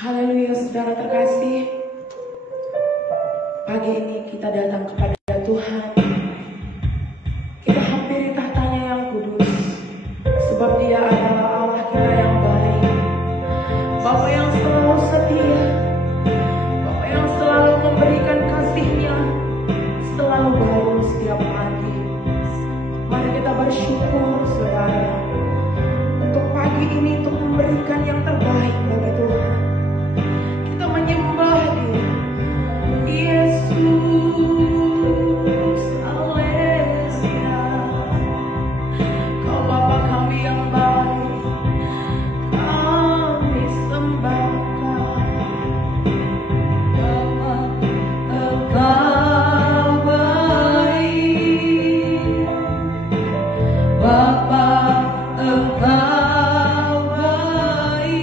Haleluya, saudara terkasih. Pagi ini kita datang kepada Tuhan. Kita hampiri tahtanya yang kudus, sebab Dia adalah Allah kita yang baik, Bapa yang selalu setia, Bapa yang selalu memberikan kasih-Nya, selalu baru setiap pagi. Mari kita bersyukur, saudara, untuk pagi ini, untuk memberikan yang terbaik bagi Tuhan. Kita menyembah Dia, Yesus, Haleluya. Kau Bapa kami yang baik, kami sembahkan. Bapa, Engkau baik. Bapa, Engkau baik.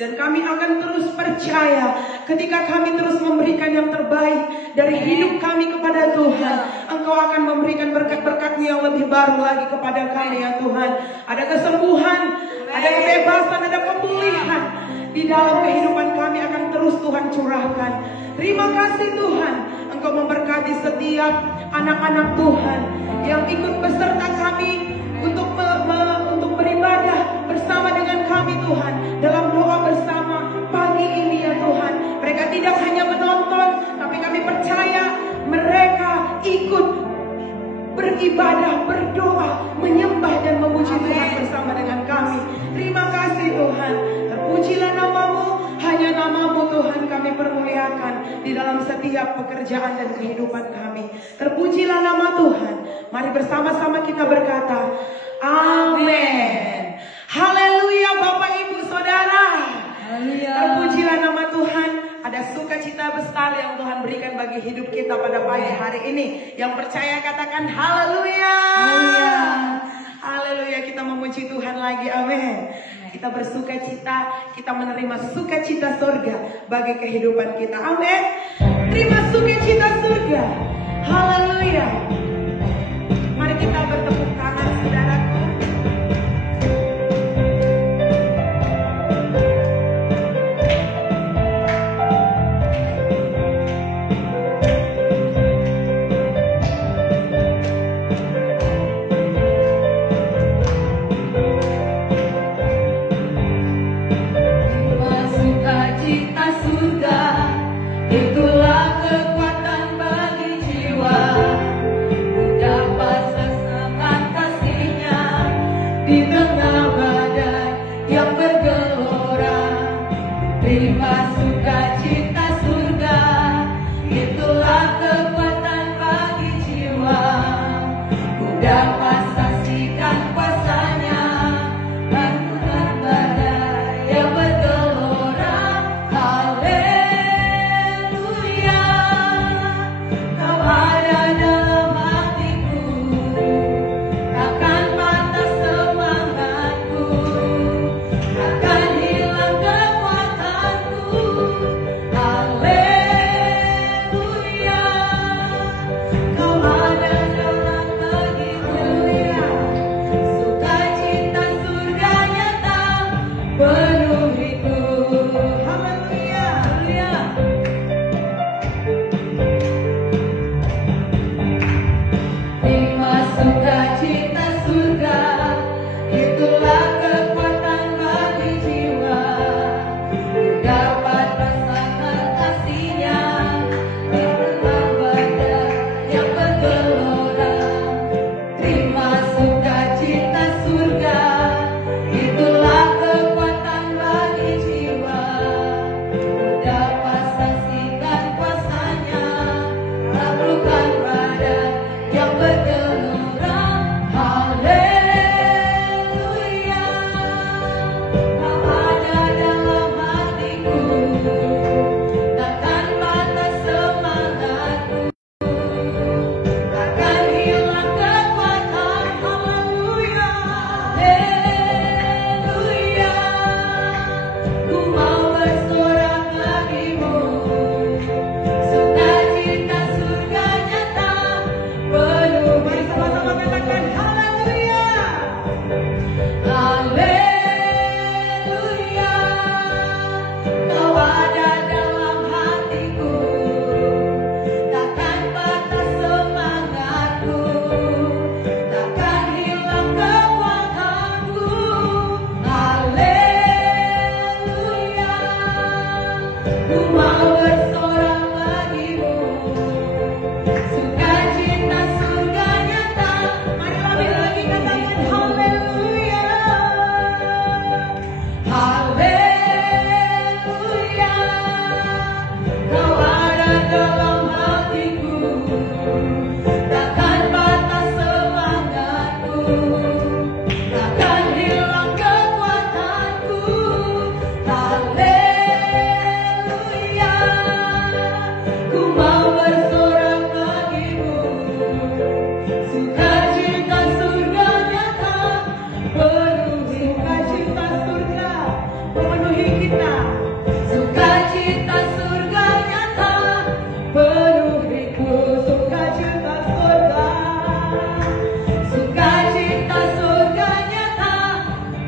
Dan kami akan terus percaya ketika kami terus memberikan yang terbaik dari hidup kami kepada Tuhan, Engkau akan memberikan berkat-berkat-Mu yang lebih baru lagi kepada kami ya Tuhan. Ada kesembuhan, ada kebebasan, ada pemulihan di dalam kehidupan kami akan terus Tuhan curahkan. Terima kasih Tuhan, Engkau memberkati setiap anak-anak Tuhan yang ikut beserta kami untuk beribadah bersama dengan kami Tuhan, dalam doa bersama pagi ini ya Tuhan. Mereka tidak hanya menonton, tapi kami percaya mereka ikut beribadah, berdoa, menyembah dan memuji Tuhan bersama dengan kami. Terima kasih Tuhan. Terpujilah nama-Mu, hanya nama-Mu Tuhan kami permuliakan di dalam setiap pekerjaan dan kehidupan kami. Terpujilah nama Tuhan. Mari bersama-sama kita berkata, amin. Haleluya Bapak Ibu Saudara. Haleluya. Terpujilah nama Tuhan. Ada sukacita besar yang Tuhan berikan bagi hidup kita pada pagi hari ini. Yang percaya katakan haleluya. Haleluya. Haleluya, kita memuji Tuhan lagi, amin. Kita bersukacita, kita menerima sukacita surga bagi kehidupan kita, amin. Terima sukacita surga. Haleluya. Mari kita bertepuk tangan saudaraku. Itulah kekuatan bagi jiwa, mudah pasang semangat kasihnya di tengah badai yang bergelora. Terima sukacita surga, itulah kekuatan bagi jiwa, mudah pasaksikan kuasanya dan tengah badai yang bergelora. Dalam hatiku takkan patah semangat.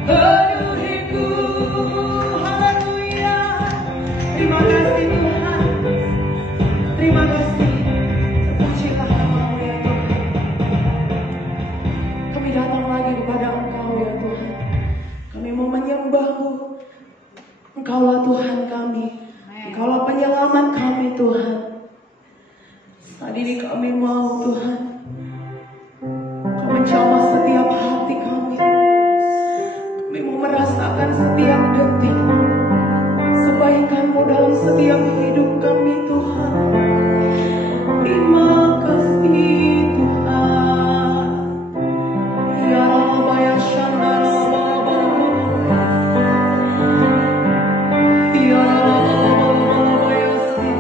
penuhiku. Haleluya. Terima kasih Tuhan. Terima kasih. Pujilah nama-Mu ya Tuhan. Kami datang lagi kepada Engkau ya Tuhan. Kami mau menyembah-Mu. Engkaulah Tuhan kami. Engkaulah penyelamat kami Tuhan. Saat ini kami mau Tuhan, Kau menjamah setiap hati kami. Kami mau merasakan setiap detik kebaikan-Mu dalam setiap hidup kami Tuhan. Terima kasih Tuhan. Ya Allah ya Shandara Baba. Ya Allah ya Si.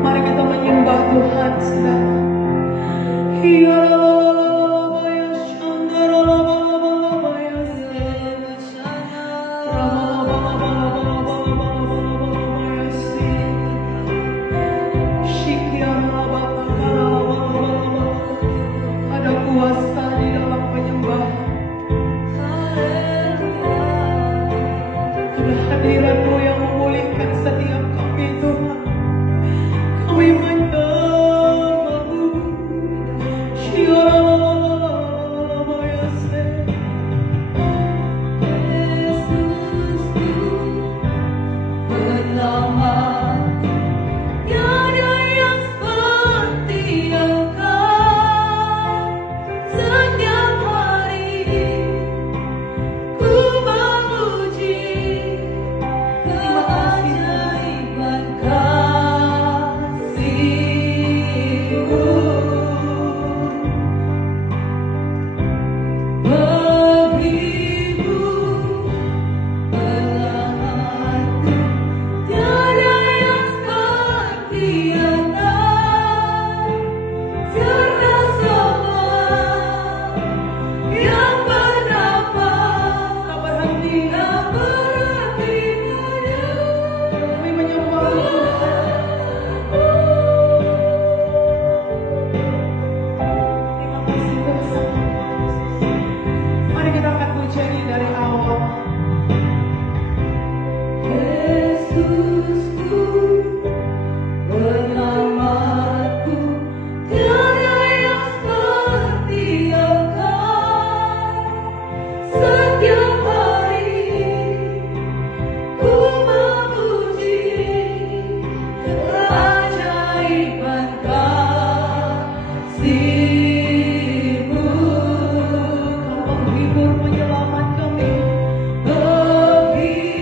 Mari kita menyembah Tuhan sedang. Ya Allah ya Shandara Baba ya Si. Ada kuasa di dalam penyembahan. Ada hadirat-Mu yang memulihkan setiap kami Tuhan. Kami menyembah-Mu. Menyelamat kami, menghibur,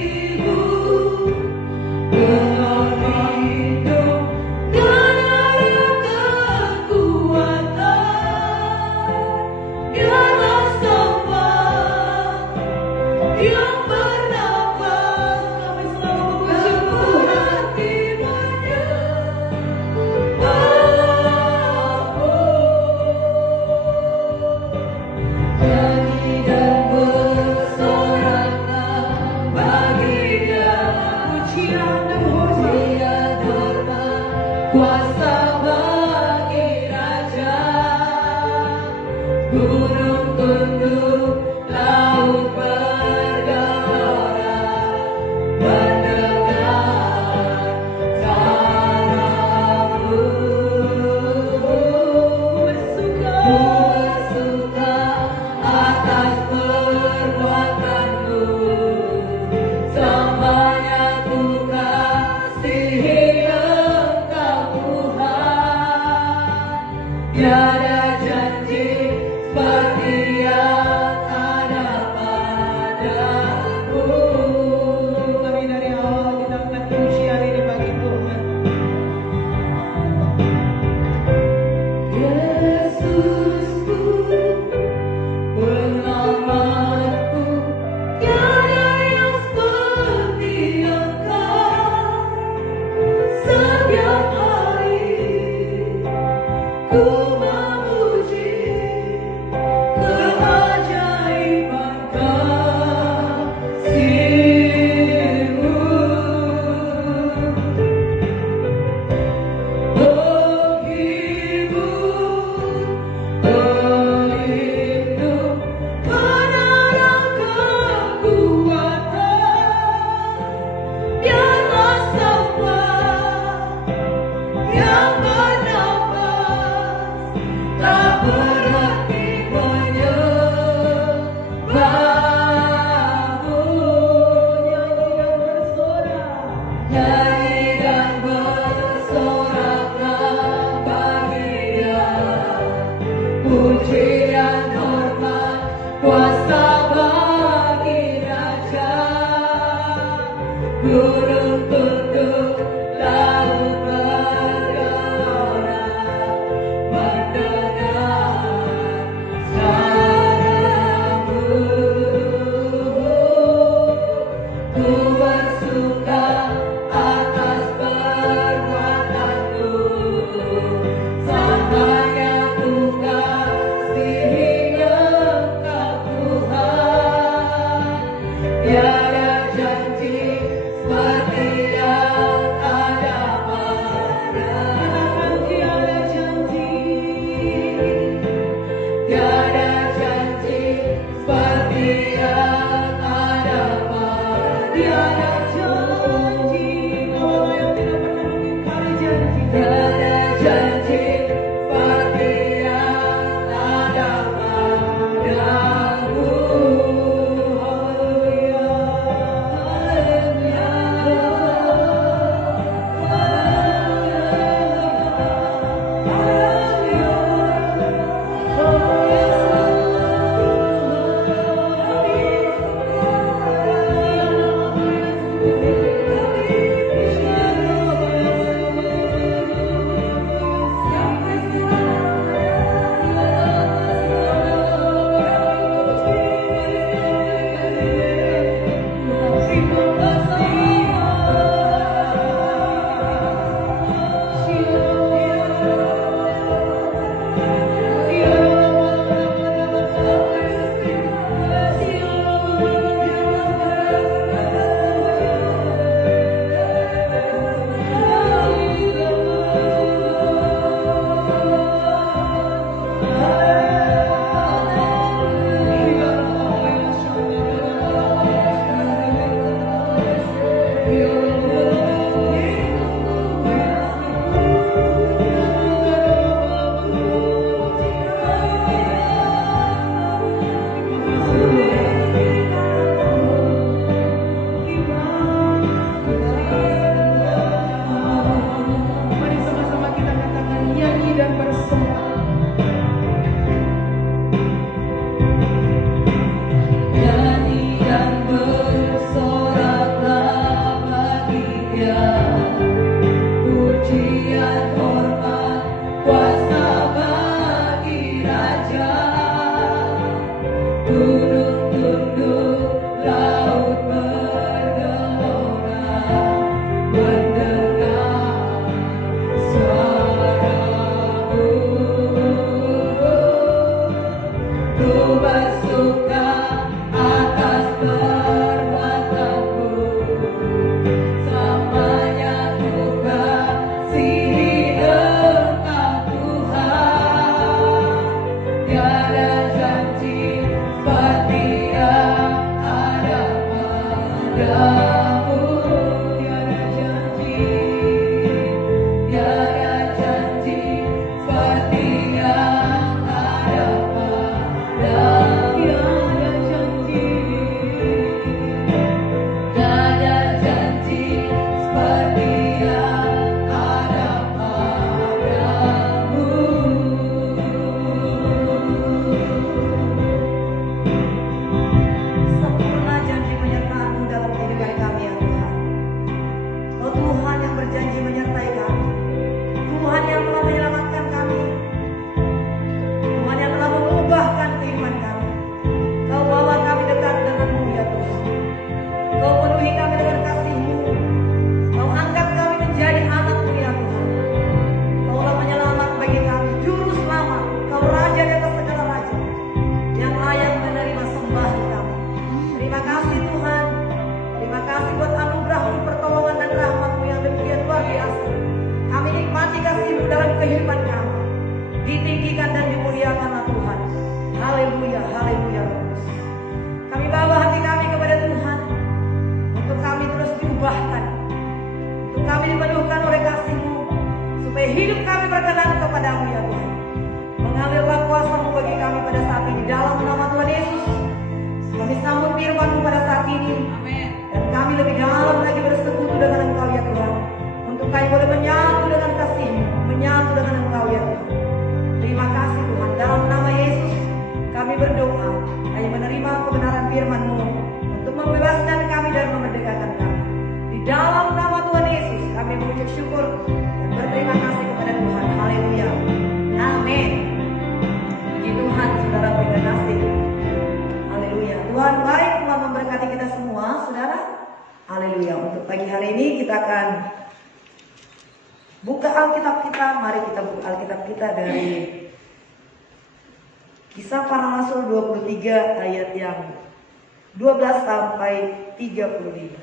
12 sampai 35.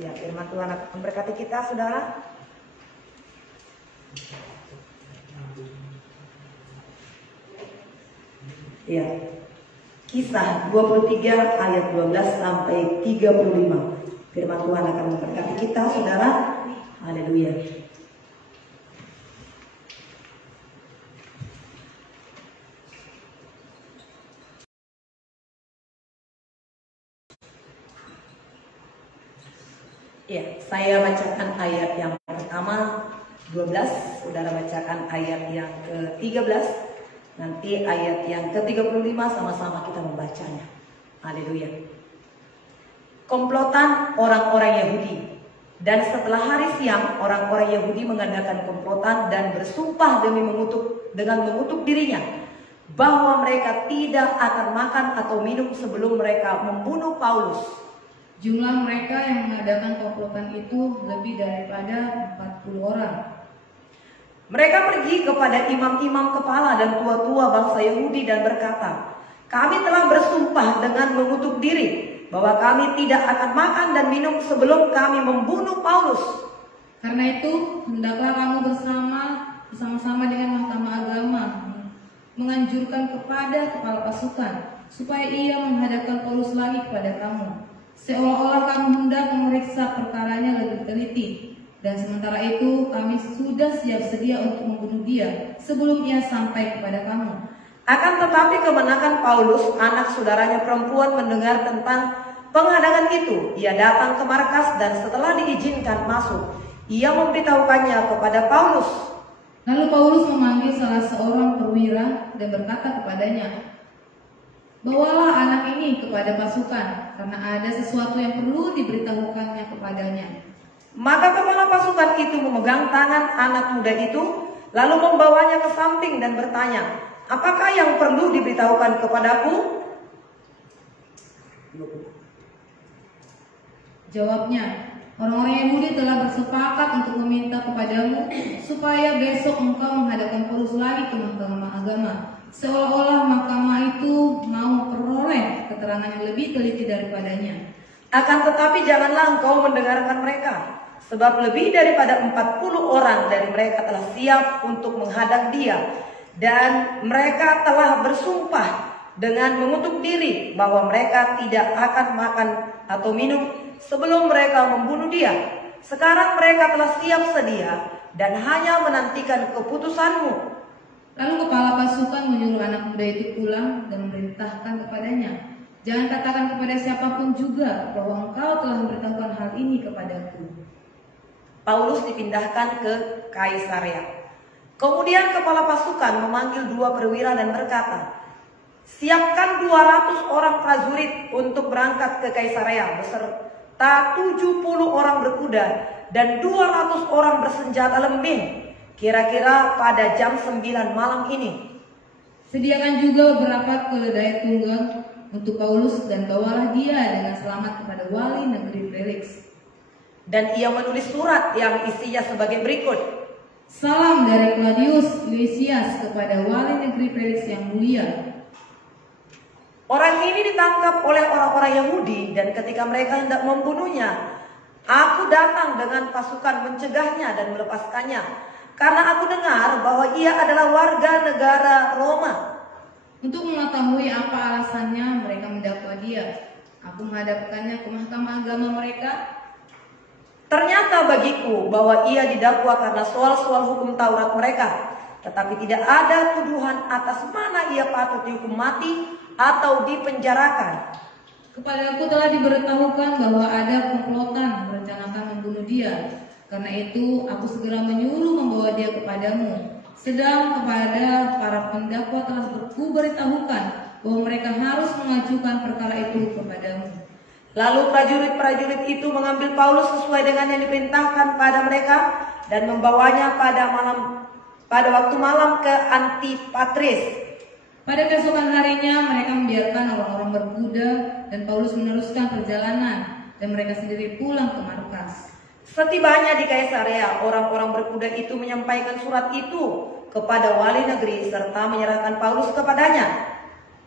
Ya, firman Tuhan akan memberkati kita, saudara. Ya, Kisah 23 ayat 12 sampai 35. Firman Tuhan akan memberkati kita, saudara. Haleluya. Ya, saya bacakan ayat yang pertama 12, saudara bacakan ayat yang ke-13. Nanti ayat yang ke-35 sama-sama kita membacanya. Haleluya. Komplotan orang-orang Yahudi. Dan setelah hari siang, orang-orang Yahudi mengadakan komplotan dan bersumpah dengan mengutuk dirinya bahwa mereka tidak akan makan atau minum sebelum mereka membunuh Paulus. Jumlah mereka yang mengadakan komplotan itu lebih daripada 40 orang. Mereka pergi kepada imam-imam kepala dan tua-tua bangsa Yahudi dan berkata, "Kami telah bersumpah dengan mengutuk diri bahwa kami tidak akan makan dan minum sebelum kami membunuh Paulus. Karena itu, hendaklah kamu bersama-sama dengan Mahkamah Agama menganjurkan kepada kepala pasukan supaya ia menghadapkan Paulus lagi kepada kamu, seolah-olah kamu hendak memeriksa perkaranya lebih teliti. Dan sementara itu kami sudah siap sedia untuk membunuh dia sebelum ia sampai kepada kamu." Akan tetapi kemenakan Paulus, anak saudaranya perempuan, mendengar tentang penghadangan itu. Ia datang ke markas dan setelah diizinkan masuk, ia memberitahukannya kepada Paulus. Lalu Paulus memanggil salah seorang perwira dan berkata kepadanya, "Bawalah anak ini kepada pasukan, karena ada sesuatu yang perlu diberitahukannya kepadanya." Maka kepala pasukan itu memegang tangan anak muda itu, lalu membawanya ke samping dan bertanya, "Apakah yang perlu diberitahukan kepadaku?" Jawabnya, "Orang-orang Yahudi telah bersepakat untuk meminta kepadamu supaya besok engkau menghadapkan Paulus lagi ke Mahkamah Agama, seolah-olah mahkamah itu mau peroleh keterangan yang lebih teliti daripadanya. Akan tetapi janganlah engkau mendengarkan mereka, sebab lebih daripada 40 orang dari mereka telah siap untuk menghadap dia, dan mereka telah bersumpah dengan mengutuk diri bahwa mereka tidak akan makan atau minum sebelum mereka membunuh dia. Sekarang mereka telah siap sedia dan hanya menantikan keputusanmu." Lalu kepala pasukan menyuruh anak muda itu pulang dan memerintahkan kepadanya, "Jangan katakan kepada siapapun juga bahwa engkau telah memberitahukan hal ini kepadaku." Paulus dipindahkan ke Kaisarea. Kemudian kepala pasukan memanggil 2 perwira dan berkata, "Siapkan 200 orang prajurit untuk berangkat ke Kaisarea beserta 70 orang berkuda dan 200 orang bersenjata lembing, kira-kira pada jam 9 malam ini. Sediakan juga beberapa keledai tunggal untuk Paulus dan bawalah dia dengan selamat kepada wali negeri Felix." Dan ia menulis surat yang isinya sebagai berikut. "Salam dari Claudius Lysias kepada wali negeri Felix yang mulia. Orang ini ditangkap oleh orang-orang Yahudi dan ketika mereka hendak membunuhnya, aku datang dengan pasukan mencegahnya dan melepaskannya, karena aku dengar bahwa ia adalah warga negara Roma. Untuk mengetahui apa alasannya mereka mendakwa dia, aku menghadapkannya ke Mahkamah Agama mereka. Ternyata bagiku bahwa ia didakwa karena soal-soal hukum Taurat mereka, tetapi tidak ada tuduhan atas mana ia patut dihukum mati atau dipenjarakan. Kepadaku telah diberitahukan bahwa ada komplotan merencanakan membunuh dia. Karena itu aku segera menyuruh membawa dia kepadamu. Sedang kepada para pendakwa telah beritahukan bahwa mereka harus mengajukan perkara itu kepadamu." Lalu prajurit-prajurit itu mengambil Paulus sesuai dengan yang diperintahkan pada mereka dan membawanya pada waktu malam ke Antipatris. Pada keesokan harinya mereka membiarkan orang-orang berkuda dan Paulus meneruskan perjalanan dan mereka sendiri pulang ke markas. Setibanya di Kaisarea, orang-orang berkuda itu menyampaikan surat itu kepada wali negeri serta menyerahkan Paulus kepadanya.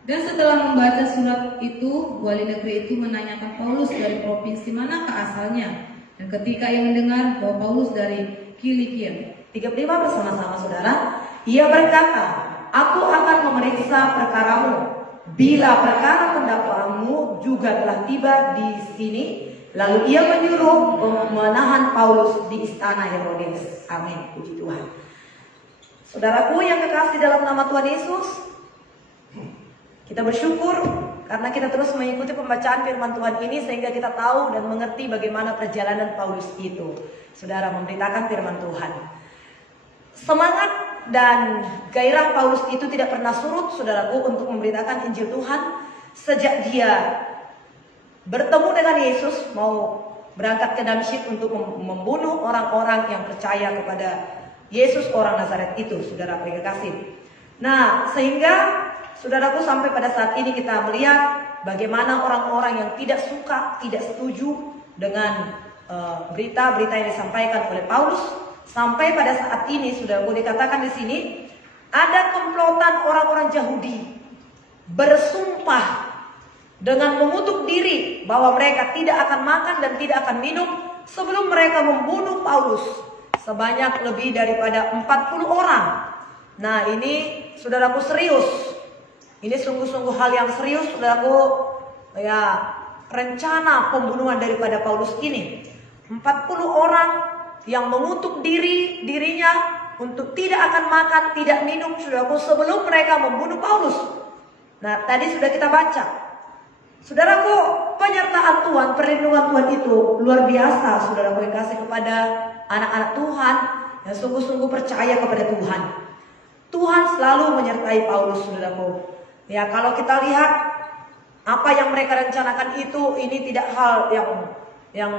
Dan setelah membaca surat itu, wali negeri itu menanyakan Paulus dari provinsi manakah asalnya. Dan ketika ia mendengar bahwa Paulus dari Kilikia. 35 bersama-sama saudara. Ia berkata, aku akan memeriksa perkaramu. Bila perkara pendakwaanmu juga telah tiba di sini. Lalu ia menyuruh menahan Paulus di istana Herodes. Amin, puji Tuhan. Saudaraku yang kekasih dalam nama Tuhan Yesus, kita bersyukur karena kita terus mengikuti pembacaan firman Tuhan ini sehingga kita tahu dan mengerti bagaimana perjalanan Paulus itu. Saudara, memberitakan firman Tuhan. Semangat dan gairah Paulus itu tidak pernah surut, saudaraku, untuk memberitakan Injil Tuhan sejak dia bertemu dengan Yesus, mau berangkat ke Damsyik untuk membunuh orang-orang yang percaya kepada Yesus orang Nazaret itu, saudara kekasih. Nah, sehingga saudaraku sampai pada saat ini kita melihat bagaimana orang-orang yang tidak suka, tidak setuju dengan berita-berita yang disampaikan oleh Paulus. Sampai pada saat ini sudah boleh dikatakan di sini ada komplotan orang-orang Yahudi bersumpah dengan mengutuk diri bahwa mereka tidak akan makan dan tidak akan minum sebelum mereka membunuh Paulus sebanyak lebih daripada 40 orang. Nah, ini saudaraku serius. Ini sungguh-sungguh hal yang serius, saudaraku. Ya, rencana pembunuhan daripada Paulus ini. 40 orang yang mengutuk dirinya untuk tidak akan makan, tidak minum, saudaraku, sebelum mereka membunuh Paulus. Nah, tadi sudah kita baca. Saudaraku, penyertaan Tuhan, perlindungan Tuhan itu luar biasa, saudaraku yang kasih kepada anak-anak Tuhan yang sungguh-sungguh percaya kepada Tuhan. Tuhan selalu menyertai Paulus, saudaraku. Ya, kalau kita lihat apa yang mereka rencanakan itu, ini tidak hal yang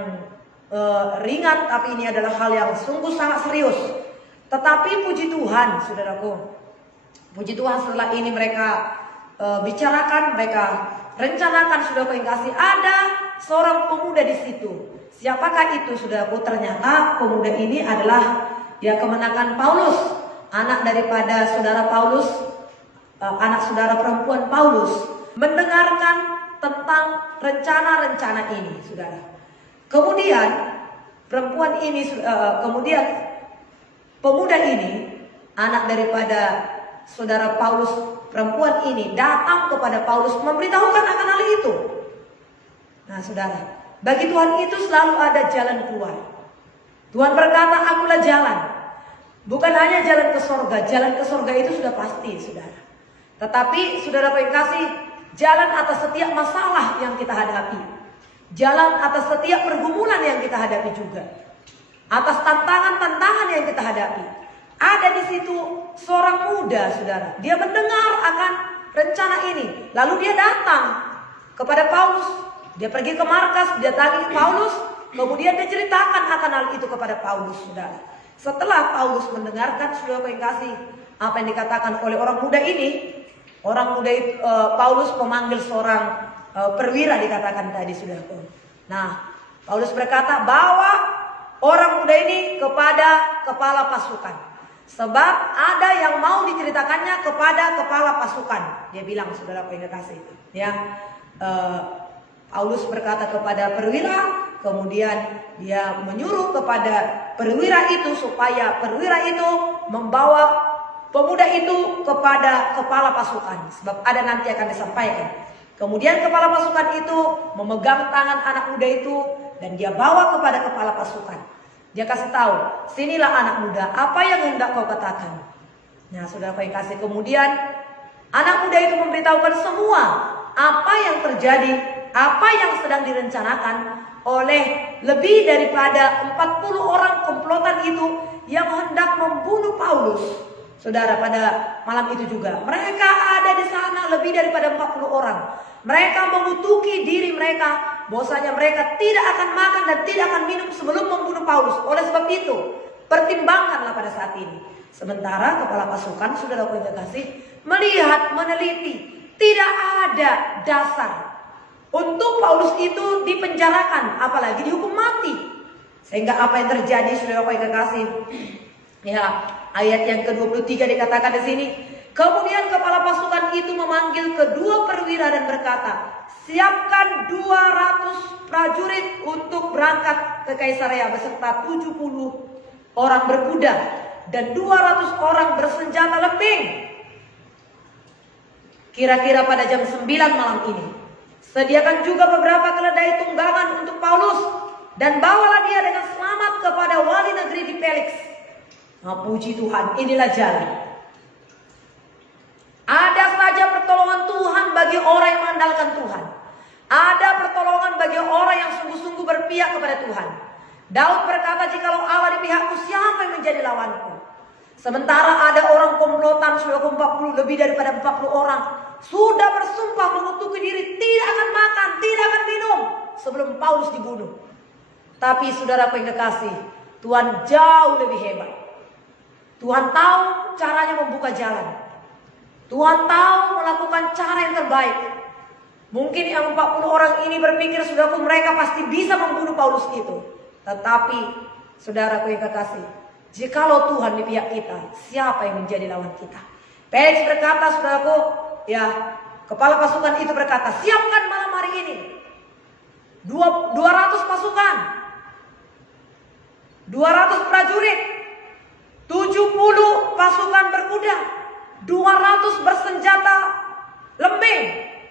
ringan, tapi ini adalah hal yang sungguh sangat serius. Tetapi puji Tuhan, saudaraku, puji Tuhan setelah ini mereka bicarakan, mereka rencanakan, saudaraku yang kasih, ada seorang pemuda di situ. Siapakah itu, saudaraku? Ternyata pemuda ini adalah kemenakan Paulus, anak daripada saudara Paulus, anak saudara perempuan Paulus, mendengarkan tentang rencana-rencana ini, saudara. Kemudian perempuan ini, kemudian pemuda ini, anak daripada saudara Paulus, perempuan ini datang kepada Paulus memberitahukan akan hal itu. Nah, saudara, bagi Tuhan itu selalu ada jalan keluar. Tuhan berkata, akulah jalan. Bukan hanya jalan ke sorga itu sudah pasti, saudara. Tetapi, saudara yang kasih, jalan atas setiap masalah yang kita hadapi. Jalan atas setiap pergumulan yang kita hadapi juga. Atas tantangan-tantangan yang kita hadapi. Ada di situ seorang muda, saudara. Dia mendengar akan rencana ini. Lalu dia datang kepada Paulus. Dia pergi ke markas, dia tanya Paulus. Kemudian dia ceritakan akan hal itu kepada Paulus, saudara. Setelah Paulus mendengarkan, saudara yang kasih, apa yang dikatakan oleh orang muda ini. Orang muda Paulus memanggil seorang perwira, dikatakan tadi, saudaraku. Nah, Paulus berkata, bawa orang muda ini kepada kepala pasukan. Sebab ada yang mau diceritakannya kepada kepala pasukan. Dia bilang, saudara yang kasih. Ya, Paulus berkata kepada perwira, kemudian dia menyuruh kepada perwira itu supaya perwira itu membawa pemuda itu kepada kepala pasukan. Sebab ada nanti akan disampaikan. Kemudian kepala pasukan itu memegang tangan anak muda itu dan dia bawa kepada kepala pasukan. Dia kasih tahu, sinilah anak muda, apa yang hendak kau katakan? Nah, saudara yang kasih, kemudian anak muda itu memberitahukan semua apa yang terjadi, apa yang sedang direncanakan oleh lebih daripada 40 orang komplotan itu yang hendak membunuh Paulus. Saudara, pada malam itu juga mereka ada di sana lebih daripada 40 orang. Mereka mengutuki diri mereka bahwasanya mereka tidak akan makan dan tidak akan minum sebelum membunuh Paulus. Oleh sebab itu, pertimbangkanlah pada saat ini. Sementara kepala pasukan, saudara yang kasih, melihat, meneliti, tidak ada dasar untuk Paulus itu dipenjarakan, apalagi dihukum mati. Sehingga apa yang terjadi, saudara yang kasih, ya, ayat yang ke-23 dikatakan di sini, Kemudian kepala pasukan itu memanggil kedua perwira dan berkata, siapkan 200 prajurit untuk berangkat ke Kaisarea beserta 70 orang berkuda dan 200 orang bersenjata lembing. Kira-kira pada jam 9 malam ini, sediakan juga beberapa keledai tunggangan untuk Paulus dan bawalah dia dengan selamat kepada wali negeri di Felix. Nah, puji Tuhan, inilah jalan. Ada saja pertolongan Tuhan bagi orang yang mengandalkan Tuhan. Ada pertolongan bagi orang yang sungguh-sungguh berpihak kepada Tuhan. Daud berkata, jikalau Allah di pihakku, siapa yang menjadi lawanku? Sementara ada orang komplotan, sudah 40, lebih daripada 40 orang, sudah bersumpah mengutuki diri, tidak akan makan, tidak akan minum sebelum Paulus dibunuh. Tapi saudaraku yang kekasih, Tuhan jauh lebih hebat. Tuhan tahu caranya membuka jalan. Tuhan tahu melakukan cara yang terbaik. Mungkin yang 40 orang ini berpikir, saudaraku, mereka pasti bisa membunuh Paulus itu. Tetapi, saudaraku yang kekasih, jikalau Tuhan di pihak kita, siapa yang menjadi lawan kita? Felix berkata, saudaraku, ya, kepala pasukan itu berkata, siapkan malam hari ini 200 pasukan, 200 prajurit, 70 pasukan berkuda, 200 bersenjata lembing,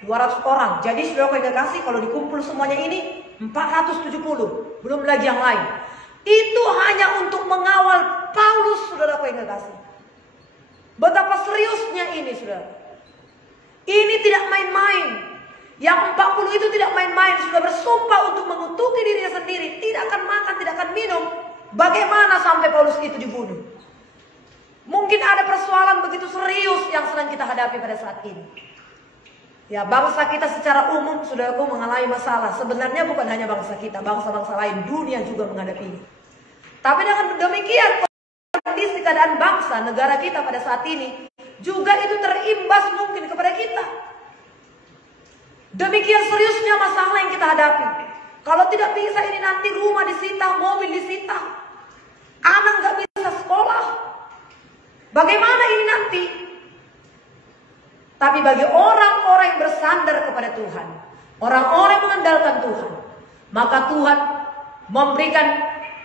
200 orang. Jadi saudara yang kekasih, kalau dikumpul semuanya ini 470, belum lagi yang lain. Itu hanya untuk mengawal Paulus, saudara yang kekasih. Betapa seriusnya ini, saudara. Ini tidak main-main. Yang 40 itu tidak main-main, sudah bersumpah untuk mengutuki dirinya sendiri, tidak akan makan, tidak akan minum. Bagaimana sampai Paulus itu dibunuh? Mungkin ada persoalan begitu serius yang sedang kita hadapi pada saat ini. Ya, bangsa kita secara umum, saudaraku, mengalami masalah. Sebenarnya bukan hanya bangsa kita, bangsa-bangsa lain, dunia juga menghadapi ini. Tapi dengan demikian, kondisi keadaan bangsa, negara kita pada saat ini, juga itu terimbas mungkin kepada kita. Demikian seriusnya masalah yang kita hadapi. Kalau tidak bisa ini nanti rumah disita, mobil disita, anak gak bisa sekolah. Bagaimana ini nanti? Tapi bagi orang-orang yang bersandar kepada Tuhan, orang-orang yang mengandalkan Tuhan, maka Tuhan memberikan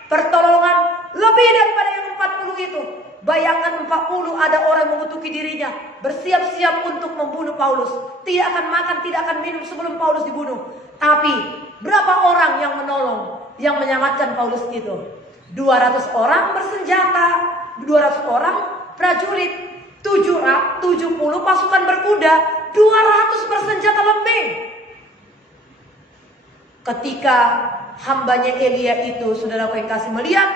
pertolongan lebih daripada yang 40 itu. Bayangkan 40 ada orang mengutuki dirinya, bersiap-siap untuk membunuh Paulus. Tidak akan makan, tidak akan minum sebelum Paulus dibunuh. Tapi berapa orang yang menolong, yang menyelamatkan Paulus itu? 200 orang bersenjata, 200 orang prajurit, 70 pasukan berkuda, 200 bersenjata lembing. Ketika hambanya Elia itu, saudaraku yang kasih, melihat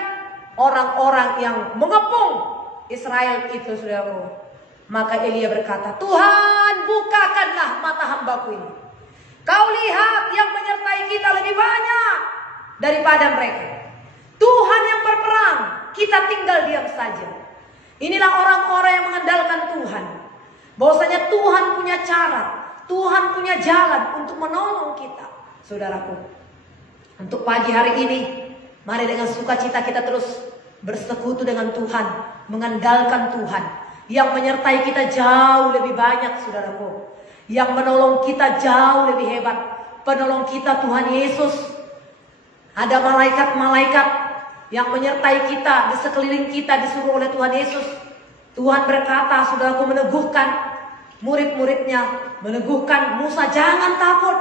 orang-orang yang mengepung Israel itu, saudaraku, maka Elia berkata, Tuhan, bukakanlah mata hambaku ini. Kau lihat yang menyertai kita lebih banyak daripada mereka. Tuhan yang berperang, kita tinggal diam saja. Inilah orang-orang yang mengandalkan Tuhan. Bahwasanya Tuhan punya cara, Tuhan punya jalan untuk menolong kita. Saudaraku, untuk pagi hari ini, mari dengan sukacita kita terus bersekutu dengan Tuhan, mengandalkan Tuhan. Yang menyertai kita jauh lebih banyak, saudaraku. Yang menolong kita jauh lebih hebat. Penolong kita Tuhan Yesus. Ada malaikat-malaikat yang menyertai kita, di sekeliling kita, disuruh oleh Tuhan Yesus. Tuhan berkata, saudaraku, meneguhkan murid-muridnya, meneguhkan Musa, jangan takut.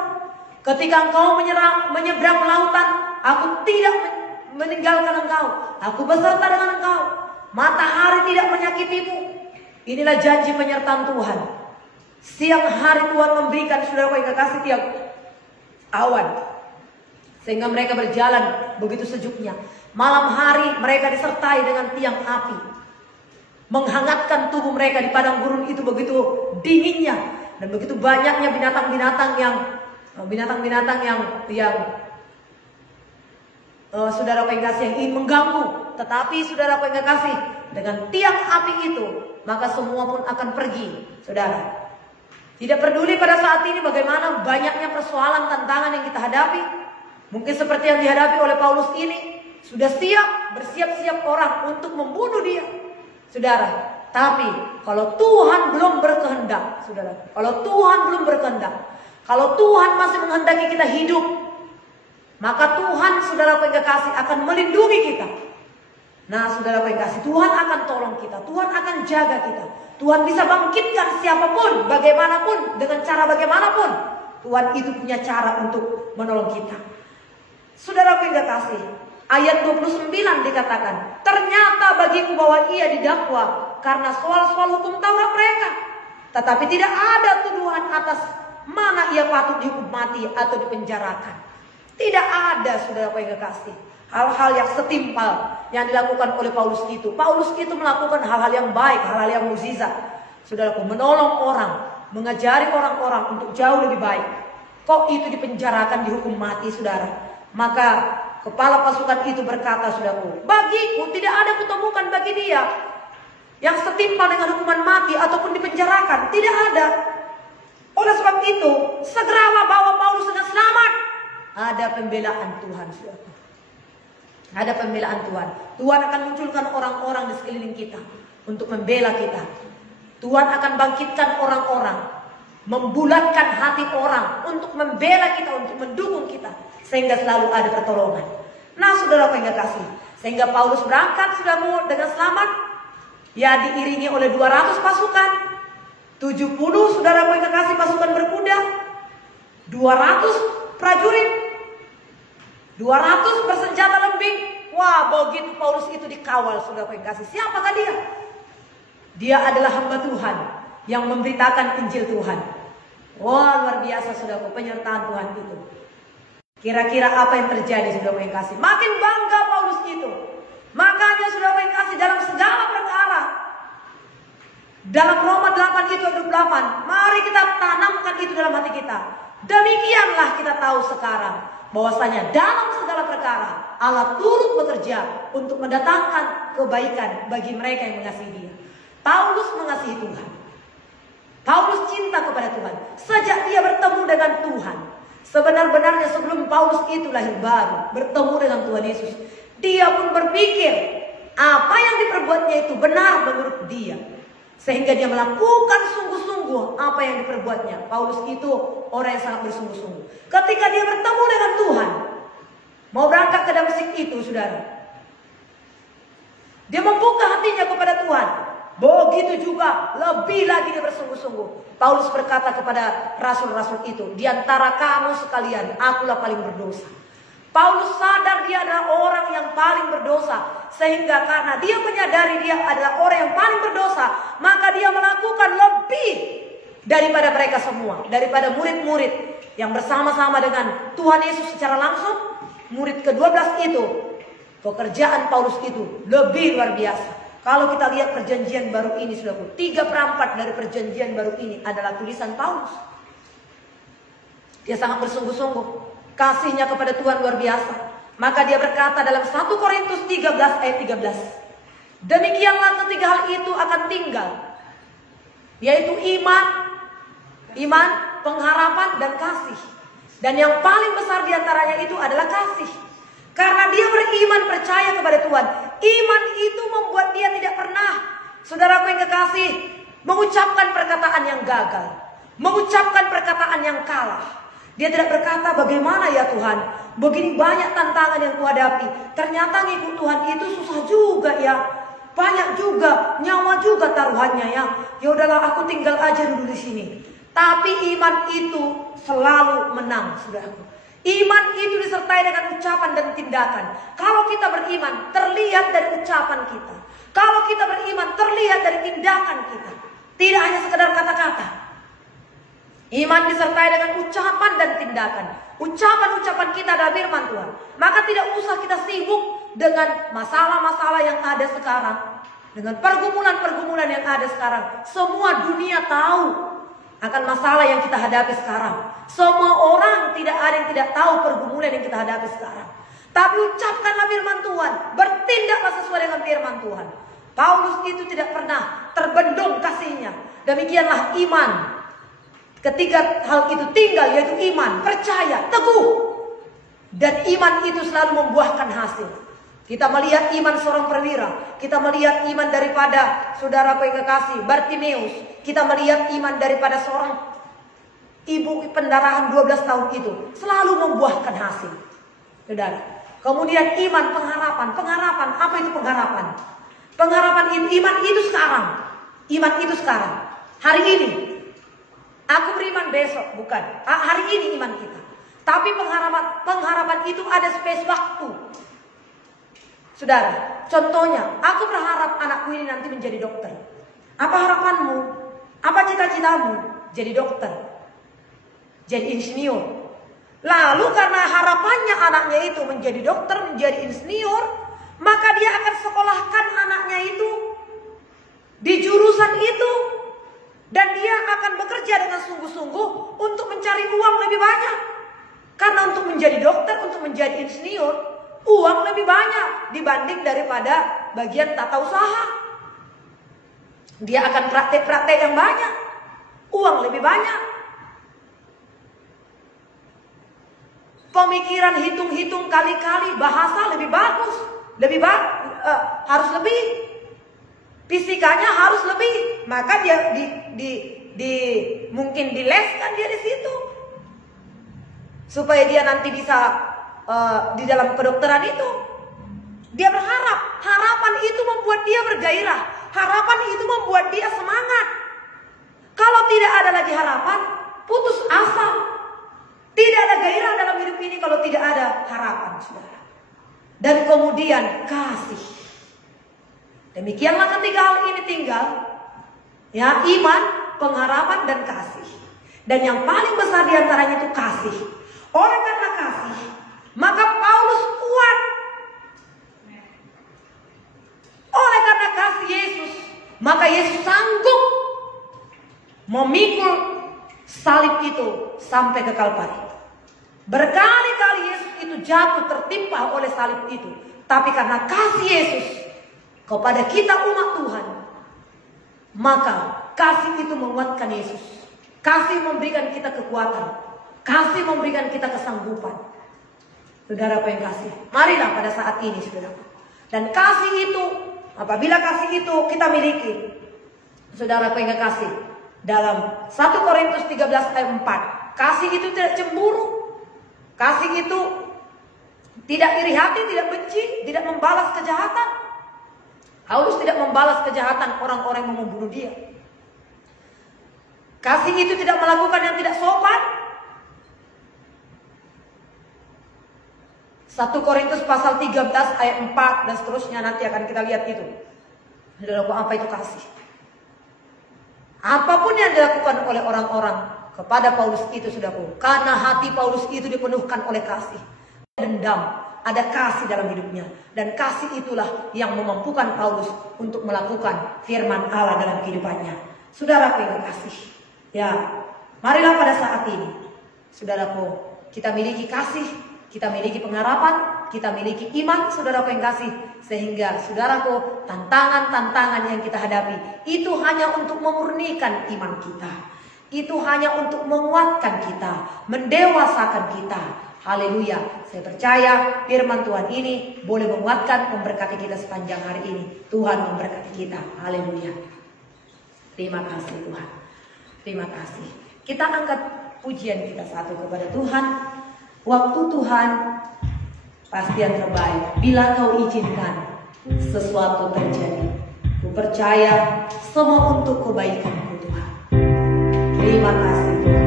Ketika engkau menyeberang lautan, aku tidak meninggalkan engkau. Aku beserta dengan engkau. Matahari tidak menyakitimu. Inilah janji penyertaan Tuhan. Siang hari Tuhan memberikan, saudaraku yang kekasih, tiap awan, sehingga mereka berjalan begitu sejuknya. Malam hari mereka disertai dengan tiang api, menghangatkan tubuh mereka di padang gurun itu begitu dinginnya, dan begitu banyaknya binatang-binatang yang saudara yang kasih, yang ingin mengganggu. Tetapi saudara yang kasih, dengan tiang api itu, maka semua pun akan pergi. Saudara, tidak peduli pada saat ini bagaimana banyaknya persoalan, tantangan yang kita hadapi. Mungkin seperti yang dihadapi oleh Paulus ini, sudah bersiap-siap orang untuk membunuh dia. Saudara, Tapi kalau Tuhan belum berkehendak, saudara, kalau Tuhan belum berkehendak, kalau Tuhan masih menghendaki kita hidup, maka Tuhan, saudara yang kekasih, akan melindungi kita. Nah, saudara yang kekasih, Tuhan akan tolong kita, Tuhan akan jaga kita. Tuhan bisa bangkitkan siapapun, bagaimanapun, dengan cara bagaimanapun. Tuhan itu punya cara untuk menolong kita. Saudara yang kekasih, ayat 29 dikatakan, ternyata bagiku bahwa ia didakwa karena soal-soal hukum Taurat mereka, tetapi tidak ada tuduhan atas mana ia patut dihukum mati atau dipenjarakan. Tidak ada, saudara yang kekasih, hal-hal yang setimpal yang dilakukan oleh Paulus itu. Paulus itu melakukan hal-hal yang baik, hal-hal yang mukjizat, saudaraku, menolong orang, mengajari orang-orang untuk jauh lebih baik. Kok itu dipenjarakan, dihukum mati, saudara? Maka kepala pasukan itu berkata, saudaraku, bagiku tidak ada kutemukan bagi dia yang setimpal dengan hukuman mati ataupun dipenjarakan. Tidak ada. Oleh sebab itu, segeralah bawa Paulus dengan selamat. Ada pembelaan Tuhan, saudaraku. Ada pembelaan Tuhan. Tuhan akan munculkan orang-orang di sekeliling kita untuk membela kita. Tuhan akan bangkitkan orang-orang, membulatkan hati orang untuk membela kita, untuk mendukung kita, sehingga selalu ada pertolongan. Nah, saudara yang kekasih, sehingga Paulus berangkat, saudaraku, dengan selamat. Ya, diiringi oleh 200 pasukan, 70 saudara yang kekasih pasukan berkuda, 200 prajurit, 200 bersenjata lembing. Wah, begitu Paulus itu dikawal, saudara yang kekasih. Siapakah dia? Dia adalah hamba Tuhan yang memberitakan Injil Tuhan. Wah, luar biasa, saudaraku, penyertaan Tuhan itu. Kira-kira apa yang terjadi, saudara yang kasih? Makin bangga Paulus itu. Makanya, saudara yang kasih, dalam segala perkara, dalam Roma 8:28, mari kita tanamkan itu dalam hati kita. Demikianlah kita tahu sekarang bahwasanya dalam segala perkara Allah turut bekerja untuk mendatangkan kebaikan bagi mereka yang mengasihi Dia. Paulus mengasihi Tuhan. Paulus cinta kepada Tuhan sejak dia bertemu dengan Tuhan. Sebenar-benarnya sebelum Paulus itu lahir baru, bertemu dengan Tuhan Yesus, dia pun berpikir apa yang diperbuatnya itu benar menurut dia, sehingga dia melakukan sungguh-sungguh apa yang diperbuatnya. Paulus itu orang yang sangat bersungguh-sungguh. Ketika dia bertemu dengan Tuhan, mau berangkat ke Damsyik itu, saudara, dia membuka hatinya kepada Tuhan. Begitu juga lebih lagi dia bersungguh-sungguh. Paulus berkata kepada rasul-rasul itu, di antara kamu sekalian, akulah paling berdosa. Paulus sadar dia adalah orang yang paling berdosa, sehingga karena dia menyadari dia adalah orang yang paling berdosa, maka dia melakukan lebih daripada mereka semua, daripada murid-murid yang bersama-sama dengan Tuhan Yesus secara langsung. Murid ke-12 itu, pekerjaan Paulus itu lebih luar biasa. Kalau kita lihat perjanjian baru ini, saudaraku, 3/4 dari perjanjian baru ini adalah tulisan Paulus. Dia sangat bersungguh-sungguh, kasihnya kepada Tuhan luar biasa. Maka dia berkata dalam 1 Korintus 13 ayat 13, demikianlah ketiga hal itu akan tinggal, yaitu iman, pengharapan, dan kasih. Dan yang paling besar diantaranya itu adalah kasih. Karena dia beriman, percaya kepada Tuhan, iman itu membuat dia tidak pernah, saudaraku yang kekasih, mengucapkan perkataan yang gagal, mengucapkan perkataan yang kalah. Dia tidak berkata, bagaimana ya Tuhan, begini banyak tantangan yang kuhadapi, ternyata ngikut Tuhan itu susah juga ya, banyak juga, nyawa juga taruhannya ya. Ya udahlah, aku tinggal aja dulu di sini. Tapi iman itu selalu menang, saudaraku. Iman itu disertai dengan ucapan dan tindakan. Kalau kita beriman, terlihat dari ucapan kita. Kalau kita beriman, terlihat dari tindakan kita. Tidak hanya sekedar kata-kata. Iman disertai dengan ucapan dan tindakan. Ucapan-ucapan kita adalah firman Tuhan. Maka tidak usah kita sibuk dengan masalah-masalah yang ada sekarang, dengan pergumulan-pergumulan yang ada sekarang. Semua dunia tahu akan masalah yang kita hadapi sekarang. Semua orang, tidak ada yang tidak tahu pergumulan yang kita hadapi sekarang. Tapi ucapkanlah firman Tuhan, bertindaklah sesuai dengan firman Tuhan. Paulus itu tidak pernah terbendung kasihnya. Demikianlah iman. Ketiga hal itu tinggal, yaitu iman, percaya, teguh. Dan iman itu selalu membuahkan hasil. Kita melihat iman seorang perwira. Kita melihat iman daripada saudaraku yang kekasih Bartimeus. Kita melihat iman daripada seorang ibu pendarahan 12 tahun itu. Selalu membuahkan hasil. Saudara. Kemudian iman, pengharapan. Pengharapan, apa itu pengharapan? Pengharapan iman itu sekarang. Iman itu sekarang. Hari ini. Aku beriman besok, bukan. Hari ini iman kita. Tapi pengharapan itu ada space waktu. Saudara, contohnya, aku berharap anakku ini nanti menjadi dokter. Apa harapanmu? Apa cita-citamu? Jadi dokter. Jadi insinyur. Lalu karena harapannya anaknya itu menjadi dokter, menjadi insinyur, maka dia akan sekolahkan anaknya itu di jurusan itu. Dan dia akan bekerja dengan sungguh-sungguh untuk mencari uang lebih banyak. Karena untuk menjadi dokter, untuk menjadi insinyur, uang lebih banyak dibanding daripada bagian tata usaha. Dia akan praktek-praktek yang banyak. Uang lebih banyak. Pemikiran hitung-hitung kali-kali, bahasa lebih bagus. Harus lebih. Fisikanya harus lebih. Maka dia mungkin dileskan dia di situ. Supaya dia nanti bisa di dalam kedokteran itu. Dia berharap, harapan itu membuat dia bergairah. Harapan itu membuat dia semangat. Kalau tidak ada lagi harapan, putus asa. Tidak ada gairah dalam hidup ini kalau tidak ada harapan, saudara. Dan kemudian kasih. Demikianlah ketiga hal ini tinggal. Ya, iman, pengharapan, dan kasih. Dan yang paling besar diantaranya itu kasih. Oleh karena kasih, maka Paulus kuat. Oleh karena kasih Yesus, maka Yesus sanggup memikul salib itu sampai ke Kalvari. Berkali-kali Yesus itu jatuh tertimpa oleh salib itu. Tapi karena kasih Yesus kepada kita umat Tuhan, maka kasih itu menguatkan Yesus. Kasih memberikan kita kekuatan. Kasih memberikan kita kesanggupan. Saudara apa yang kasih? Marilah pada saat ini, saudara. Dan kasih itu, apabila kasih itu kita miliki, saudara apa yang kasih? Dalam 1 Korintus 13 ayat 4, kasih itu tidak cemburu. Kasih itu tidak iri hati, tidak benci, tidak membalas kejahatan. Paulus tidak membalas kejahatan orang-orang yang membunuh dia. Kasih itu tidak melakukan yang tidak sopan. 1 Korintus pasal 13 ayat 4 dan seterusnya nanti akan kita lihat itu. Apa itu kasih? Apapun yang dilakukan oleh orang-orang kepada Paulus itu, saudaraku, karena hati Paulus itu dipenuhkan oleh kasih. Dendam, ada kasih dalam hidupnya. Dan kasih itulah yang memampukan Paulus untuk melakukan firman Allah dalam kehidupannya. Saudara yang kasih. Ya, marilah pada saat ini, saudaraku, kita miliki kasih, kita miliki pengharapan, kita miliki iman, saudaraku yang kasih. Sehingga saudaraku, tantangan-tantangan yang kita hadapi itu hanya untuk memurnikan iman kita. Itu hanya untuk menguatkan kita, mendewasakan kita. Haleluya. Saya percaya firman Tuhan ini boleh menguatkan, memberkati kita sepanjang hari ini. Tuhan memberkati kita. Haleluya. Terima kasih Tuhan. Terima kasih. Kita angkat pujian kita satu kepada Tuhan. Waktu Tuhan pasti yang terbaik. Bila kau izinkan sesuatu terjadi, ku percaya semua untuk kebaikanku Tuhan. Terima kasih Tuhan.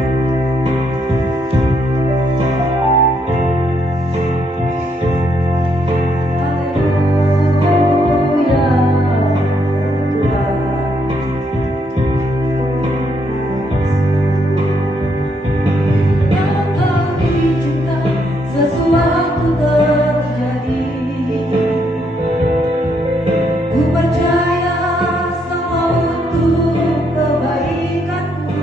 Kebaikanmu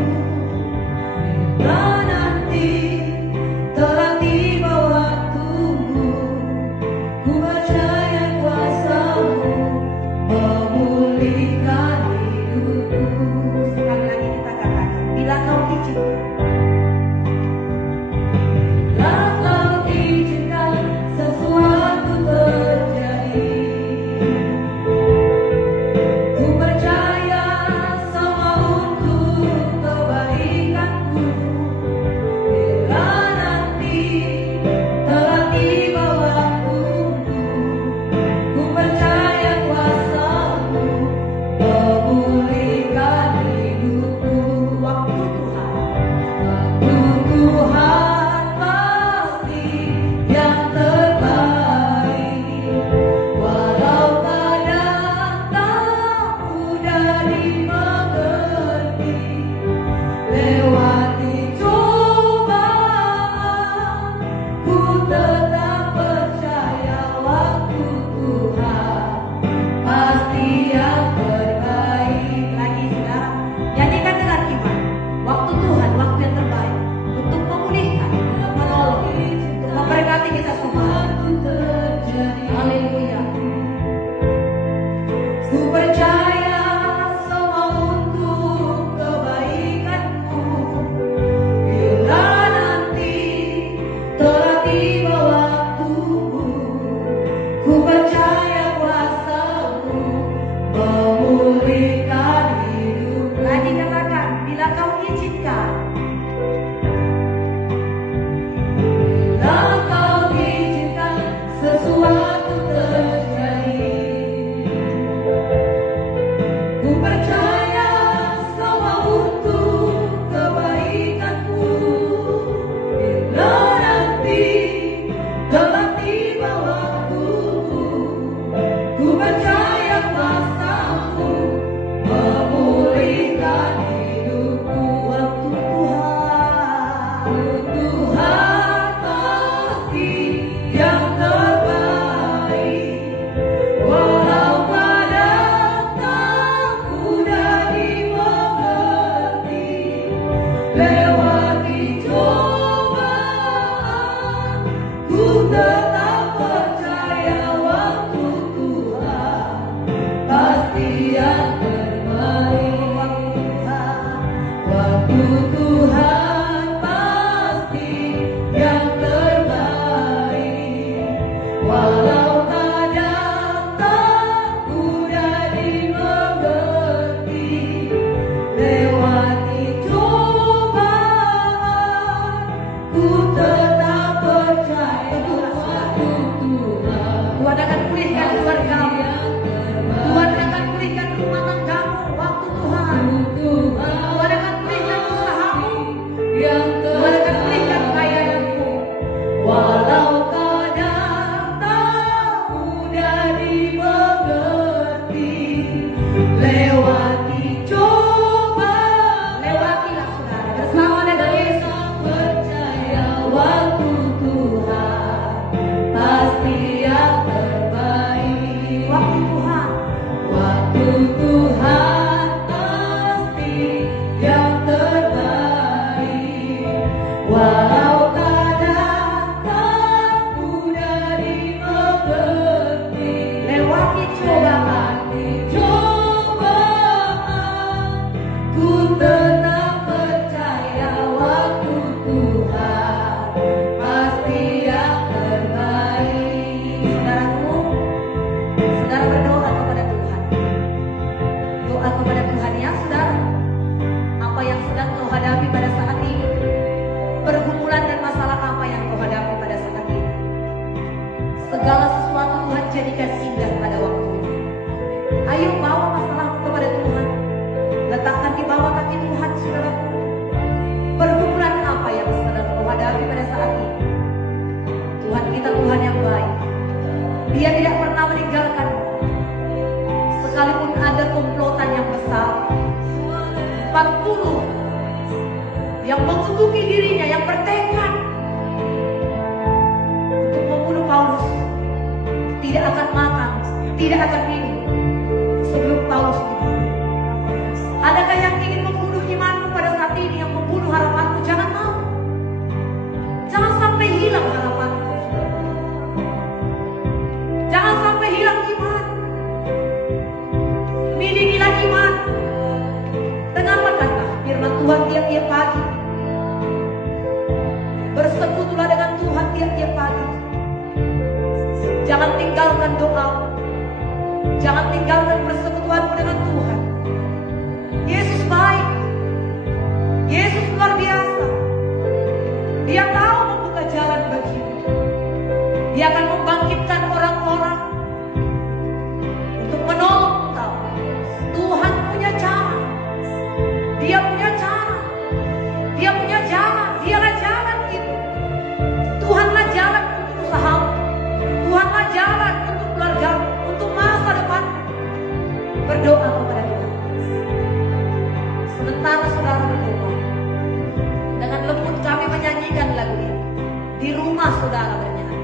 sesuatu terjadi. Haleluya. Ku percaya semua untuk kebaikanmu. Bila nanti telah tiba waktumu, ku percaya kuasa-Mu memulihkan hidup. Lagi katakan, bila Kau izinkan. Bila Kau izinkan sesuatu terjadi. Ku percaya semua untuk kebaikanmu. Bila nanti telah tiba waktumu, ku percaya kuasa-Mu memulihkan hidupku. Waktu Tuhan pasti yang terbaik. Walau kadang tak mudah dimengerti, lewati cobaan, ku tetap percaya waktu Tuhan pasti yang terbaik. Waktu Tuhan pasti yang terbaik. Walau kadang tak mudah dimengerti, lewati cobaan, ku tetap percaya waktu Tuhan. Tuhan akan pulihkan keluargamu. Tuhan akan pulihkan rumah tanggamu waktu Tuhan. Tuhan akan pulihkan usahamu. Tuhan akan pulihkan kekayaanmu. Walau kadang tak mudah dimengerti, lewati cobaan. Lewatilah saudara bersama dengan Yesus. Percaya waktu Tuhan pasti yang terbaik. Waktu Tuhan pasti yang terbaik. Walau kadang tak mudah dimengerti, lewati cobaan, ku tetap percaya waktu Tuhan pasti yang terbaik. Saudara berdoa kepada Tuhan. Doa kepada Tuhan ya saudara. Apa yang sedang kau hadapi pada saat ini, pergumulan dan masalah apa yang kau hadapi pada saat ini, segala sesuatu Tuhan jadikan indah pada waktu ini. Ayo bawa masalahmu kepada Tuhan. Letakkan di bawah kaki Tuhan saudaraku. Pergumulan apa yang sedang kau hadapi pada saat ini, Tuhan kita Tuhan yang baik. Dia tidak pernah meninggalkanmu. Sekalipun ada komplotan yang besar, 40 yang mengutuki dirinya, yang bertekad untuk membunuh Paulus, tidak akan makan, tidak akan minum sebelum Paulus dibunuh. Adakah yang ingin membunuh imanmu pada saat ini, yang membunuh harapanmu? Jangan mau. Jangan sampai hilang harapanmu. Jangan sampai hilang iman. Milikilah iman. Dengarkanlah firman Tuhan tiap-tiap pagi. Bersekutulah dengan Tuhan tiap-tiap pagi. Jangan tinggalkan doa. Jangan tinggalkan persekutuanmu dengan Tuhan. Yesus baik. Yesus luar biasa. Dia tahu membuka jalan bagimu. Dia akan membangkitkan orang-orang untuk menolong engkau. Tuhan punya cara. Dia punya cara. Dia punya jalan. Dialah jalan itu. Tuhanlah jalan untuk usahamu. Tuhanlah jalan untuk keluargamu, untuk masa depan. Berdoa kepada Tuhan. Sementara saudara berdoa, dengan lembut kami menyanyikan lagu ini. Di rumah saudara bernyanyi.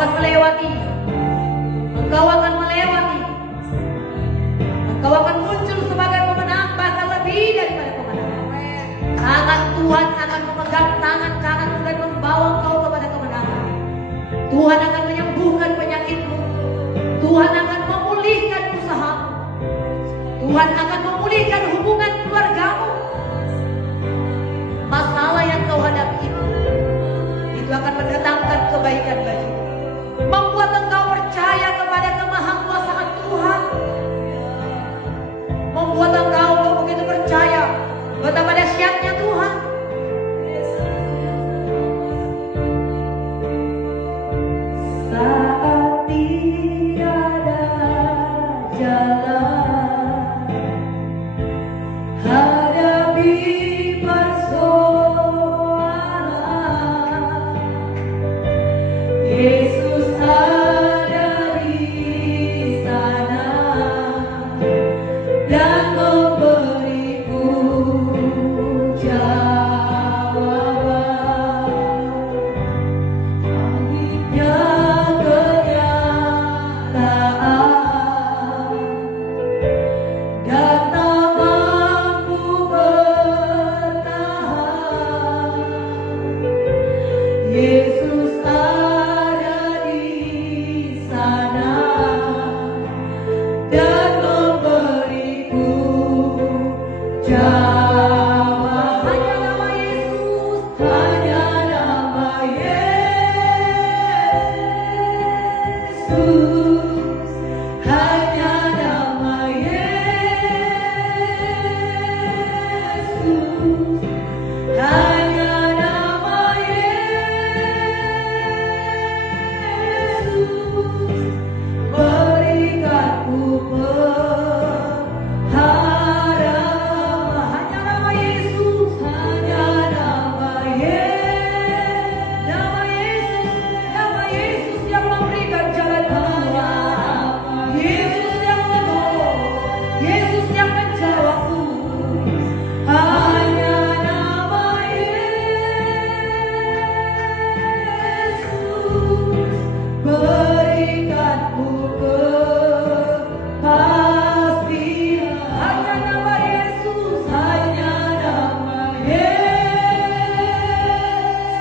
akan melewati. Engkau akan melewati. Engkau akan muncul sebagai pemenang, bahkan lebih daripada pemenang. Tangan Tuhan akan memegang tangan kananmu dan membawa engkau kepada kemenangan. Tuhan akan menyembuhkan penyakitmu. Tuhan akan memulihkan usahamu. Tuhan akan memulihkan hubungan keluargamu. Masalah yang kau hadapi itu akan mendatangkan kebaikan bagimu, membuat engkau percaya kepada kemahakuasaan Tuhan, membuat engkau begitu percaya betapa dahsyatnya Tuhan. Saat tiada jalan, hadapi persoalan, Yesus ada di sana dan memberiku jawaban. Akhirnya kenyataan dan tak mampu bertahan. Yesus ada di sana dan memberiku jawaban. Hanya nama Yesus, hanya nama Yesus, hanya nama Yesus, hanya nama Yesus, berikanku pengharapan. Hanya nama Yesus, hanya nama Yesus, nama Yesus yang memberikan jalan keluar, Yesus yang menolong, Yesus yang menjawabku. Hanya nama Yesus, berikanku kepastian. Hanya nama Yesus, hanya nama Yesus.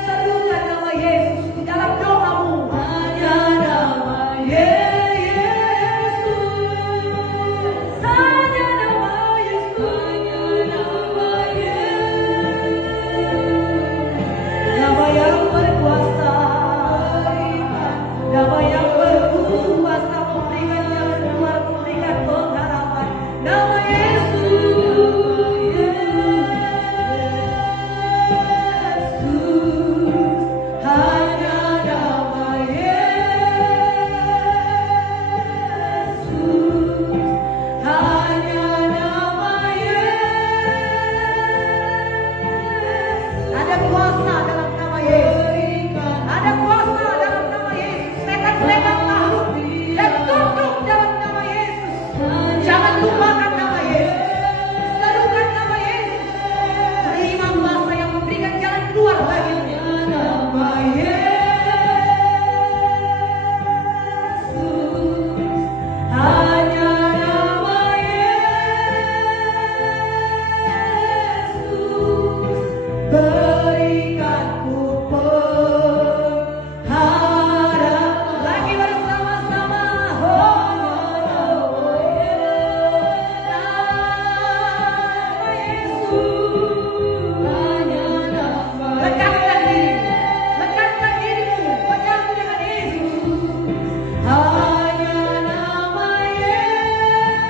Serukan nama Yesus di dalam doamu. Hanya nama Yesus, hanya nama Yesus, hanya nama Yesus. Nama yang berkuasa, nama yang berkuasa memberikan jalan keluar, memberikan pengharapan. Nama Yesus, hanya nama Yesus, hanya nama Yesus. Ada kuasa dalam nama Yesus. Ada kuasa dalam nama Yesus. Setan-setan tahu dan tunduk dalam nama Yesus. Jangan lupakan nama Yesus. Serukan nama Yesus. Terima kuasa yang memberikan jalan keluar bagimu. Nama Yesus, hanya nama Yesus, berikanku pengharapan. Lagi bersama-sama. Nama Yesus, hanya nama. Lekatkan dirimu, penyatu dengan Yesus. Hanya nama Yesus,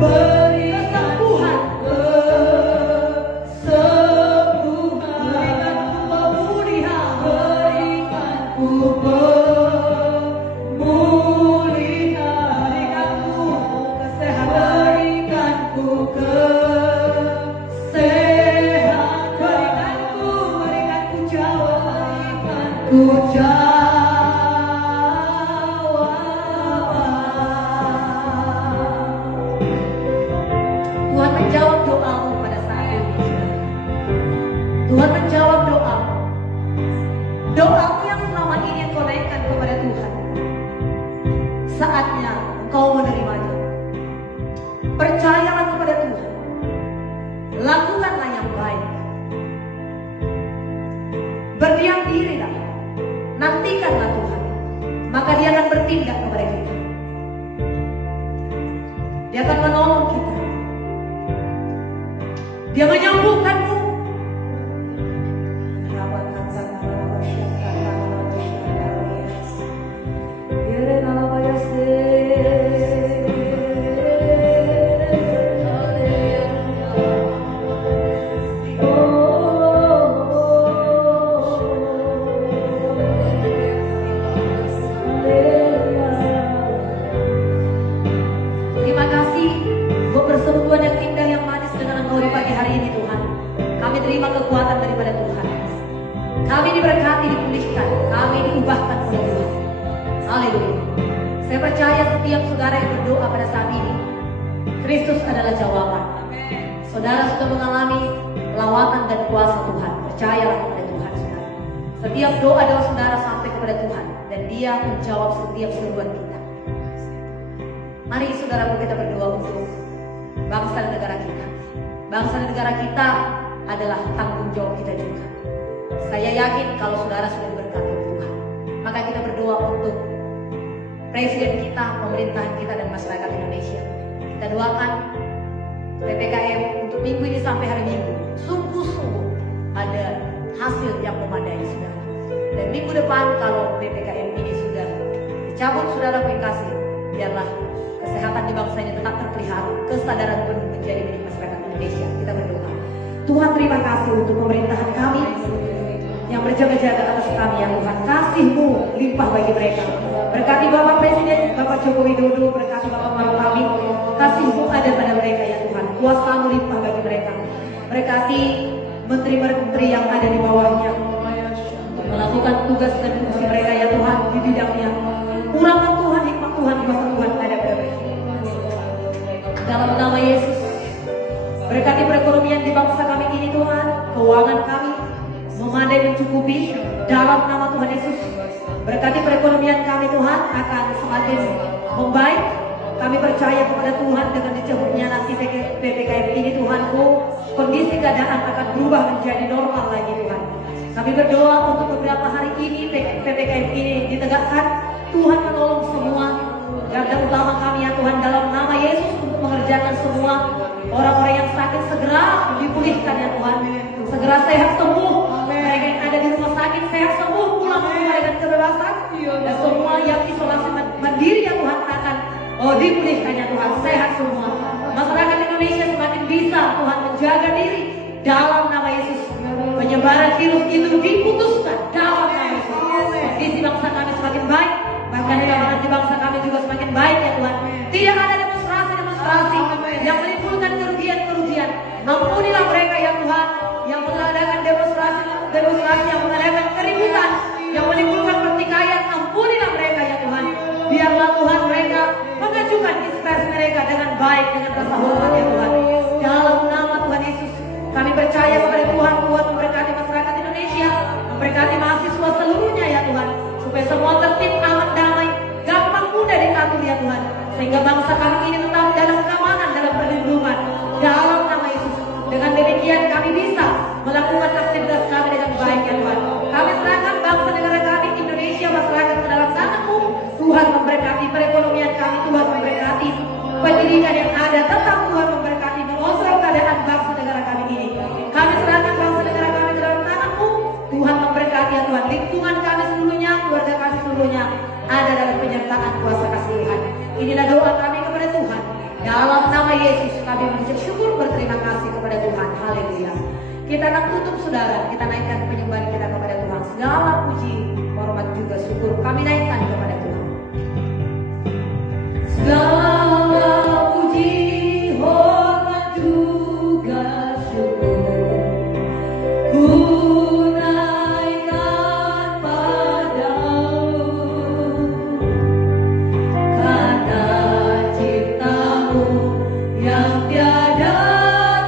beri kesembuhan, berikanku pemulihan, berikanku pemulihan, berikanku kesehatan, berikanku kesehatan, berikanku jawaban, Tuhan menjawab doamu pada saat ini. Tuhan menjawab doamu. doamu yang selama ini engkau naikkan kepada Tuhan, saatnya engkau menerimanya. Percayalah kepada Tuhan, lakukanlah yang baik, berdiam dirilah, nantikanlah Tuhan, maka Dia akan bertindak kepada kita. Dia akan menolong kita, Dia menyembuhkanmu. Doa-doa saudara sampai kepada Tuhan dan Dia menjawab setiap seruan kita. Mari saudaraku kita berdoa untuk bangsa dan negara kita. Bangsa dan negara kita adalah tanggung jawab kita juga. Saya yakin kalau saudara sudah diberkati Tuhan, maka kita berdoa untuk presiden kita, pemerintahan kita dan masyarakat Indonesia. Kita doakan PPKM untuk minggu ini sampai hari Minggu sungguh-sungguh ada hasil yang memadai saudara. Dan minggu depan kalau PPKM ini sudah dicabut saudara kasih, biarlah kesehatan di bangsa ini tetap terpelihara, kesadaran penuh menjadi milik masyarakat Indonesia. Kita berdoa. Tuhan, terima kasih untuk pemerintahan kami yang berjaga-jaga atas kami ya Tuhan. Kasih-Mu limpah bagi mereka. Berkati Bapak Presiden, Bapak Joko Widodo, berkati Bapak Maruf Amin. Kasih-Mu ada pada mereka ya Tuhan. Kuasa-Mu limpah bagi mereka. Berkati menteri-menteri yang ada di bawahnya, melakukan tugas dan fungsi mereka ya Tuhan di bidangnya. Kurangkan Tuhan hikmat Tuhan, kuasa Tuhan ada pada mereka. Dalam nama Yesus, berkati perekonomian di bangsa kami ini Tuhan, keuangan kami memadai mencukupi dalam nama Tuhan Yesus. Berkati perekonomian kami Tuhan akan semakin membaik. Kami percaya kepada Tuhan dengan dicabutnya nanti PPKM ini Tuhanku, kondisi keadaan akan berubah menjadi normal lagi Tuhan. Kami berdoa untuk beberapa hari ini PPKM ini ditegakkan. Tuhan menolong semua garda utama kami ya Tuhan dalam nama Yesus untuk mengerjakan semua orang-orang yang sakit segera dipulihkan ya Tuhan. Segera sehat sembuh. Mereka yang ada di rumah sakit sehat sembuh, pulang ke rumah dengan kebebasan. Dan semua yang isolasi mandiri ya Tuhan akan dipulihkan ya Tuhan, sehat semua. Masyarakat Indonesia semakin bisa Tuhan menjaga diri dalam nama Yesus. Penyebaran virus itu diputuskan dalam nama Yesus. Kondisi bangsa kami semakin baik, bahkan di bangsa kami juga semakin baik ya Tuhan. Tidak ada demonstrasi yang menimbulkan kerugian. Ampunilah mereka ya Tuhan yang mengadakan demonstrasi yang mengadakan keributan, yang menimbulkan pertikaian. Ampunilah mereka ya Tuhan. Biarlah Tuhan mereka mengajukan ekspresi mereka dengan baik, dengan rasa hormat ya Tuhan. Dalam nama Tuhan Yesus, kami percaya kepada Tuhan memberkati masyarakat Indonesia, memberkati mahasiswa seluruhnya ya Tuhan, supaya semua tertib, aman, damai, gampang mudah diatur ya Tuhan, sehingga bangsa kami ini tetap dalam keamanan, dalam perlindungan dalam nama Yesus. Dengan demikian kami bisa melakukan aktivitas kami dengan baik ya Tuhan. Kami serahkan bangsa negara kami Indonesia, masyarakat ke dalam tangan-Mu. Tuhan memberkati perekonomian kami, Tuhan memberkati pendidikan yang ada, tetap Tuhan memberkati mengontrol keadaan bangsa negara kami ini. Kami serahkan bangsa negara kami ke dalam tangan-Mu. Tuhan memberkati ya Tuhan, lingkungan kami seluruhnya, keluarga kami seluruhnya ada dalam penyertaan kuasa kasih Tuhan. Inilah doa kami kepada Tuhan. Dalam nama Yesus kami mengucap syukur, berterima kasih kepada Tuhan. Haleluya. Kita akan tutup saudara, kita naikkan penyembahan kita kepada Tuhan. Segala puji, hormat juga syukur kami naikkan kepada Tuhan. Segala puji, hormat juga syukur ku naikkan padamu, karena cipta-Mu yang tiada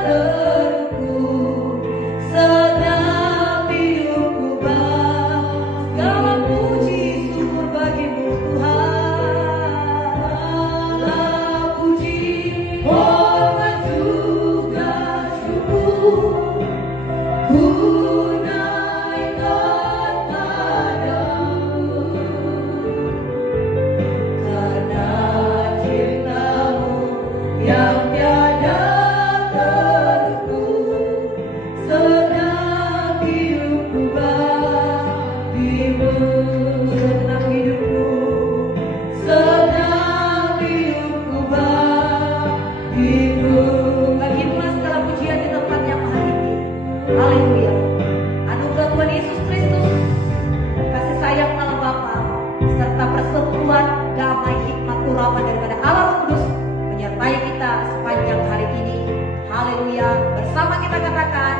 terku, sedang Haleluya. Anugerah Tuhan Yesus Kristus, kasih sayang Allah Bapa, serta persekutuan, damai, hikmat, kurapan daripada Allah Roh Kudus menyertai kita sepanjang hari ini. Haleluya. Bersama kita katakan